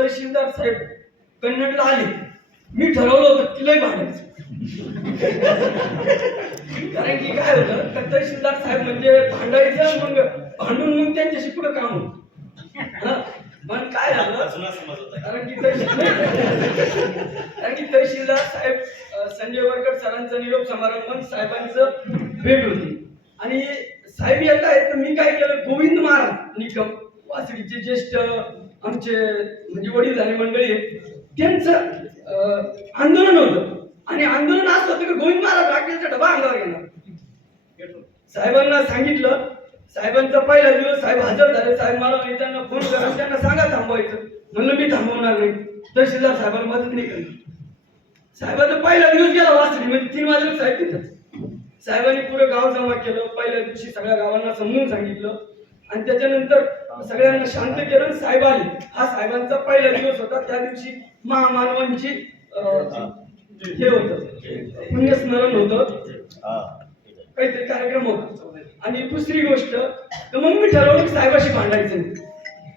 तहसीलदार साहेब कन्नडला आले. मी ठरवलं होतं की लय भांडायचं. कारण की काय होतं तर तहसीलदार साहेब म्हणजे भांडायचं, मग भांडून मग त्यांच्याशी पुढे काम होतं. पण काय झालं कारण की तहसीलदार साहेब संजय वरकड सरांचा निरोप समारंभ साहेबांचं भेट होती आणि साहेब येत आहेत. तर मी काय केलं, गोविंद महाराज निकम वासडीचे ज्येष्ठ आमचे म्हणजे वडील झाले मंडळी आहेत, त्यांचं आंदोलन होतं आणि आंदोलन असं होतं की गोविंद महाराज राखेलचा डबा अंगावर घेणार. साहेबांना सांगितलं. साहेबांचा पहिला दिवस साहेब हजर झाले. साहेब मला त्यांना फोन करून त्यांना सांगा थांबवायचं. म्हणलं मी थांबवणार नाही. तहसीलदार साहेबांना मदत नाही करणार. साहेबांचा पहिला दिवस गेला वासरी म्हणजे 3 वाजता साहेब तिथं. साहेबांनी पुरं गाव जमा केलं. पहिल्या दिवशी सगळ्या गावांना समजून सांगितलं आणि त्याच्यानंतर सगळ्यांना शांत केलं. साहेब आले. हा साहेबांचा पहिला दिवस होता. त्या दिवशी महामानवांची हे होतं, पुण्यस्मरण होतं, काहीतरी कार्यक्रम होता. आणि दुसरी गोष्ट तर मग मी ठरवलं की साहेबाशी भांडायचं नाही.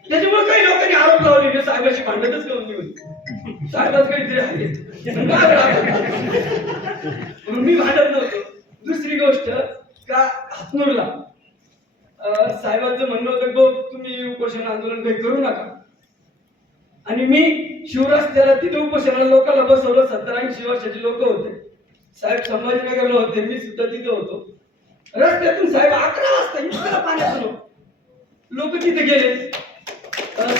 त्याच्यामुळे काही लोकांनी आरोप लावले की साहेबाशी भांडतच करून घेऊन साहेबाच काहीतरी आहे मी भांडत नव्हतो. दुसरी गोष्ट का हातनूरला साहेबांचं म्हणणं होतं बघ तुम्ही उपोषण आंदोलन काही करू नका. आणि मी शिवरस्त्याला तिथे उपोषणाला लोकांना बसवलं. 70-80 वर्षाचे लोक होते. साहेब संभाजीनगरला होते, मी सुद्धा तिथे होतो. रस्त्यातून साहेब 11 वाजता इतक्या पाण्यात लोक तिथे गेले. साहेब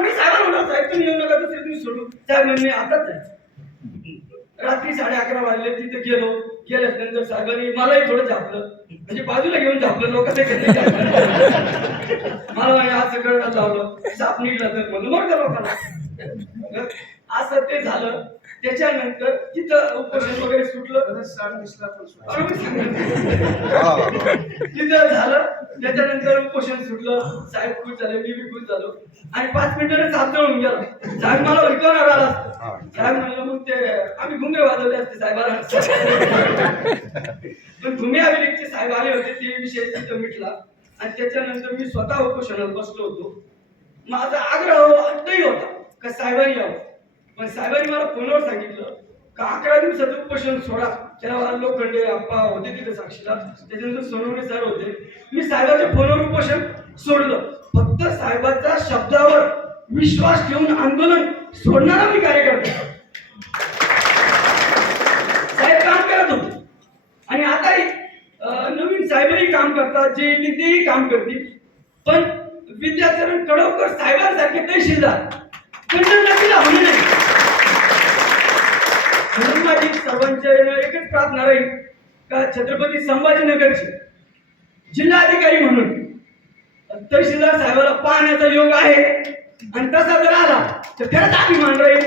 मी साहेबांना म्हणाल साहेब तुम्ही येऊ नका, दुसरे तुम्ही सोडू. साहेब म्हणणे आताच जायचं. रात्री 11:30 वाजले. तिथे गेल्यानंतर साहेबांनी मलाही थोडं झापलं, म्हणजे बाजूला घेऊन झापलं. लोक ते मला म्हणे आज सगळं लावलं साप निघला तर म्हणलं मग लोकांना असं ते झालं. त्याच्यानंतर तिथं उपोषण वगैरे सुटलं. तिथं झालं. त्याच्यानंतर उपोषण सुटलं. साहेब खुश झाले, मी बी खुश झालो. आणि 5 मिनिटांनी साप जळून गेला. साहेब मला विकवणार आला. साहेब म्हणलं मग ते आम्ही घुंगे वाजवले असते साहेबाला. पण घुमे अभिलेखचे साहेब आले होते, ते विषय तिथं मिटला. आणि त्याच्यानंतर मी स्वतः उपोषणाला बसलो होतो. माझा आग्रह नाही होता का साहेबांनी यावं, पण साहेबांनी मला फोनवर सांगितलं का 11 दिवसाचं उपोषण सोडा. तेव्हा लोखंडे आप्पा होते तिथे साक्षीला, त्याच्यानंतर सोनवणे सर होते. मी साहेबांच्या फोनवर उपोषण सोडलं. फक्त साहेबांच्या शब्दावर विश्वास ठेवून आंदोलन सोडणारा मी कार्यकर्ता. साहेब काम करत होते आणि आताही नवीन साहेबही काम करतात, जे तेही काम करतील. पण विद्याचरण कडवकर साहेबांसारखे तहसीलदार कन्नडला होणे नाही. म्हणून माझी सर्वांच्या एकच प्रार्थना राहील का छत्रपती संभाजीनगरचे जिल्हाधिकारी म्हणून तहसीलदार साहेबाला पाहण्याचा योग आहे आणि तसा जर आला तर खरंच अभिमान राहील.